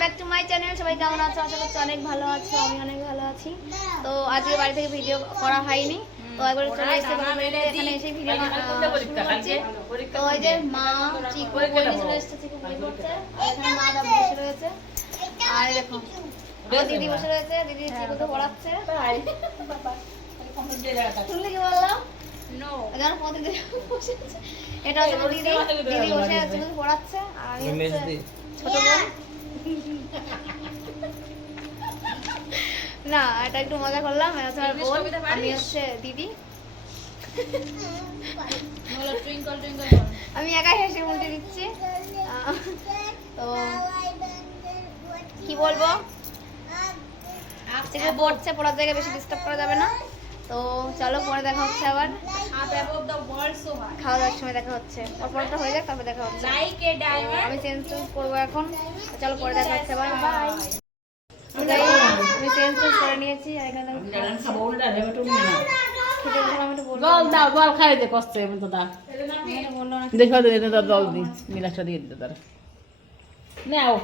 Back to my channel সবাই কেমন আছো? আশা করছি অনেক ভালো আছো আমি অনেক ভালো আছি। তো আজকে বাড়ি থেকে ভিডিও করা হয়নি। তো একবার চলে মেয়েরা এখানে এসে ভিডিও তো ওই যে মা চিকু বলে চলে এসেছে চিকু করছে এখানে মা দাদা বসে রয়েছে। আর দেখো দিদি বসে রয়েছে। দিদি চিকুকে পড়াচ্ছে। শুনলে কি বললাম। এটা হচ্ছে দিদি। দিদি বসে আছে পড়াচ্ছে। আর আমি ছোট বোন। না এটা একটু মজা করলাম হচ্ছে আমার বোন আমি হচ্ছে দিদি। আমি একাই হেসে উল্টে দিচ্ছি। তো কি বলব? আজকে পড়ছে পড়ার জায়গায় বেশি ডিস্টার্ব করা যাবে না। তো চলো পরে দেখা হচ্ছে আবার। খাওয়া দাওয়ার সময় দেখা হচ্ছে। ওর পরটা হয়ে যাক তারপর দেখা হচ্ছে। আমি চেঞ্জ করব এখন। চলো পরে দেখা হচ্ছে আবার। বাই আমি চেঞ্জ করে নিয়েছি এখানে জল খাই দে কষ্ট এমন তো দা দেখো জল দি মিলাসটা দিয়ে দিতে তার নাও।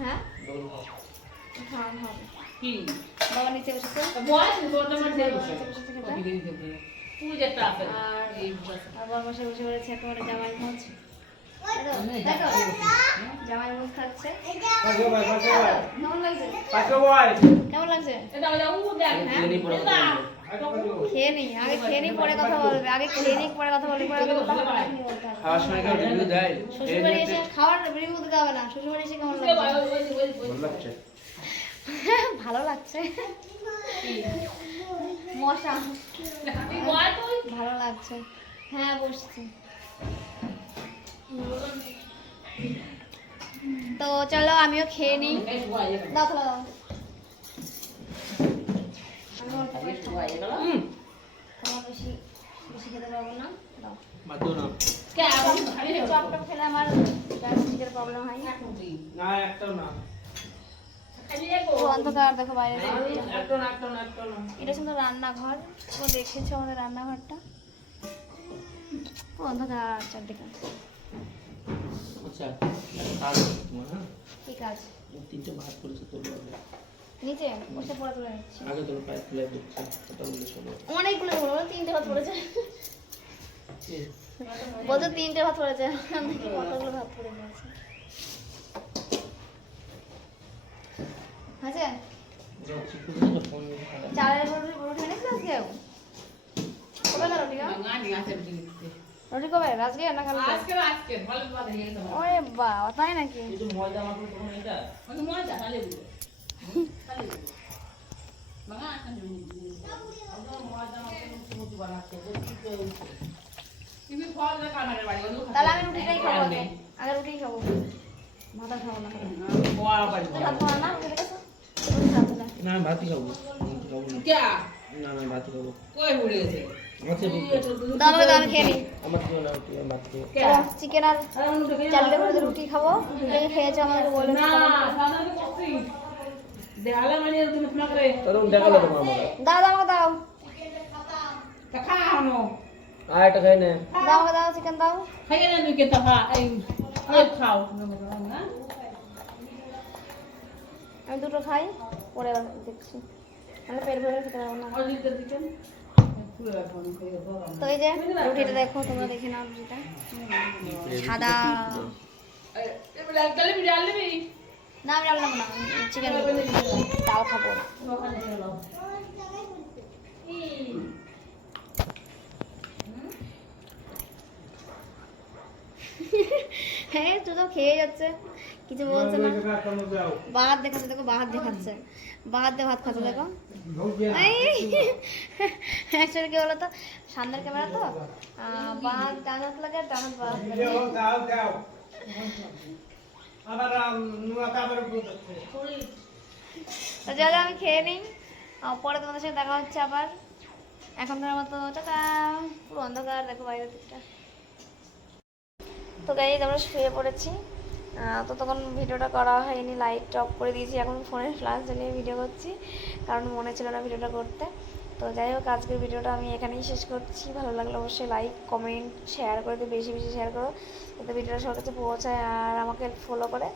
হ্যাঁ? কি? বাবা নিচে বসেছে বয়স বর্তমান নিচে বসেছে খেতে পূজাটা আছে আর আর বড় মশাই বসে পড়েছে একেবারে জামাই খোঁজ জামাই মুখ খাচ্ছে কেমন লাগছে? কেমন হ্যাঁ? খেয়ে নি আগে খেয়ে নি পরে কথা বলবে আগে খেয়ে নি পরে কথা বলবে পরে কথা বলবে। খাওয়ার সময় কেউ রিভিউ দেয়? শ্বশুর এসে খাওয়ার রিভিউ না শ্বশুর বাড়ি এসে কেমন লাগছে। ভালো লাগছে? মশা। ভালো লাগছে। হ্যাঁ বসছি। তো চলো আমিও খেয়ে নিই। টপ খেলে আমার গ্যাস্ট্রিকের প্রবলেম হয়। না একটাও না। অন্ধকার দেখো বাইরে। এটা শুধু রান্নাঘর। ও দেখেছ আমাদের রান্নাঘরটা? ও অন্ধকার চারদিকে। আচ্ছা একটা কাজ আছে তিনটে ভাত করেছে তোর নিচে? বসে পড়া তুলে নিচ্ছি। আগে তোর পায়ে তুলে দিচ্ছে ওটা বলে শোনো অনেকগুলো হলো তিনটে ভাত পড়েছে। বলতো তিনটে ভাত পড়েছে। কতগুলো ভাত পড়ে দিতে রুটি কবে? আজকে না কালকে? আজকে আজকে ভালো ভালো দিয়ে দাও ওরে বাবা তাই নাকি? কিন্তু ময়দা মাখো তখন এটা? আমি মজা তাহলে দিও তাহলে এখন আমরা বানাতে তুমি ফল না বাড়ি তাহলে আমি রুটিটাই খাব আগে। খাব। ভাত খাব না বাড়ি খাব। খাব না? না ভাতই খাব। খাব না। কে? না না ভাতই খাব। কই উড়ে গেছে চিকেন আর করে রুটি খাব? খেয়েছো বলে দাও দাও আমাকে দাও। খাই না। দাও আমাকে দাও চিকেন দাও। খাইয়ে না তুই কে তা এই এই খাও। আমি দুটো খাই পরে দেখছি। আমি পেট ভরে খেতে পারব না। তো এই যে, রুটিটা দেখো, তোমরা দেখে নাও রুটিটা। সাদা। না, আমি না চিকেন ডাল খাব হ্যাঁ তো খেয়ে যাচ্ছে। কিছু বলছে না। বাহাত দেখাচ্ছে দেখো বাহাত দেখাচ্ছে। বাহাত দিয়ে ভাত খাচ্ছে দেখো। অ্যাকচুয়ালি কি বলতো? সামনের ক্যামেরা তো বাহাত ডান হাত লাগে ডান হাত বাহাত তো যা যা আমি খেয়ে নিই। পরে তোমাদের সাথে দেখা হচ্ছে আবার। এখনকার মতো টাটা। পুরো অন্ধকার দেখো বাইরের দিকটা। তো গাইজ আমরা শুয়ে পড়েছি। তো তখন ভিডিওটা করা হয়নি লাইট অফ করে দিয়েছি। এখন ফোনে ফ্ল্যাশ জ্বালিয়ে ভিডিও করছি, কারণ মনে ছিল না ভিডিওটা করতে। তো যাই হোক, আজকের ভিডিওটা আমি এখানেই শেষ করছি। ভালো লাগলে অবশ্যই লাইক কমেন্ট শেয়ার করে দিও, বেশি বেশি শেয়ার করো, যাতে ভিডিওটা সবার কাছে পৌঁছায় আর আমাকে ফলো করে।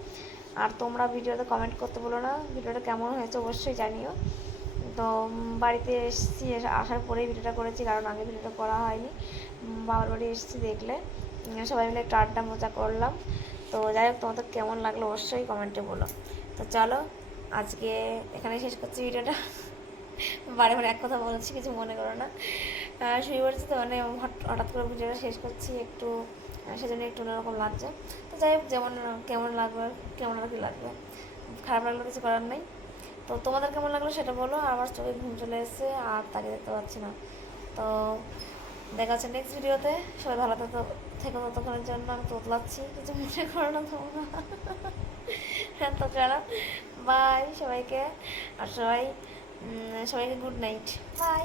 আর তোমরা ভিডিওতে কমেন্ট করতে বলো না ভিডিওটা কেমন হয়েছে অবশ্যই জানিও। তো বাড়িতে এসেছি আসার পরেই ভিডিওটা করেছি, কারণ আগে ভিডিওটা করা হয়নি। বাবার বাড়ি এসেছি দেখলে। সবাই মিলে একটু আড্ডা মজা করলাম। তো যাই হোক, তোমাদের কেমন লাগল অবশ্যই কমেন্টে বলো। তো চলো, আজকে এখানেই শেষ করছি ভিডিওটা। বারে বারে এক কথা বলছি, কিছু মনে করো না। শুয়ে পড়েছি তো মানে হঠাৎ করে ভিডিওটা শেষ করছি, একটু, সেজন্য একটু অন্যরকম লাগছে। তো যাই হোক, যেমন, কেমন লাগবে কেমন আর কি লাগবে? খারাপ লাগলে কিছু করার নেই। তো তোমাদের কেমন লাগল সেটা বলো, আমার চোখে ঘুম চলে এসেছে, আর তাকে দেখতে পাচ্ছি না। তো দেখা হচ্ছে নেক্সট ভিডিওতে সবাই ভালো থাকো। থেকো ততক্ষণের জন্য আমি তোতলাচ্ছি কিছু মনে করো না তোমরা। হ্যাঁ তো চলো। বাই সবাইকে। আর সবাই সবাইকে গুড নাইট বাই